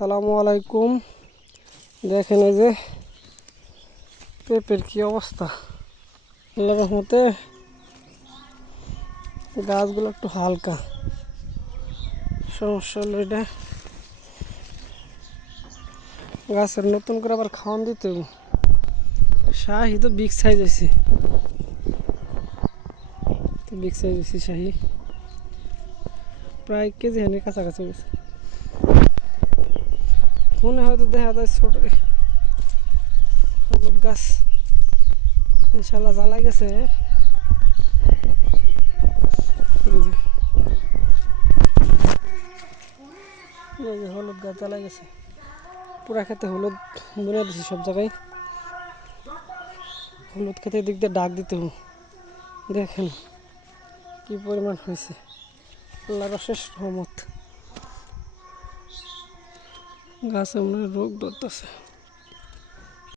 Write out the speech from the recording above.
আসসালামু আলাইকুম। দেখেন এই যে পেঁপের কি অবস্থা। আল্লাহর রহমতে গাছগুলো একটু হালকা। সমস্যা হলো এটা গাছের নতুন করে আবার খাওয়ান দিতে হবে। শাহি তো বিগ সাইজ হয়েছে, বিগ সাইজ হয়েছে শাহি, প্রায় কেজি হানের কাছাকাছি গেছে। ফোনে হয়তো দেখা যায় ছোট হলুদ গাছ, ইনশাল্লাহ জ্বালাই গেছে। এই যে হলুদ গাছ জ্বালাই গেছে, পুরা খেতে হলুদ বুনে দিছি সব জায়গায়। হলুদ খেতে দিক দিয়ে ডাক দিতে হবে। দেখেন কি পরিমাণ হয়েছে, আল্লাহর অশেষ রহমত। গাছে মনে রোগ ধরতেছে।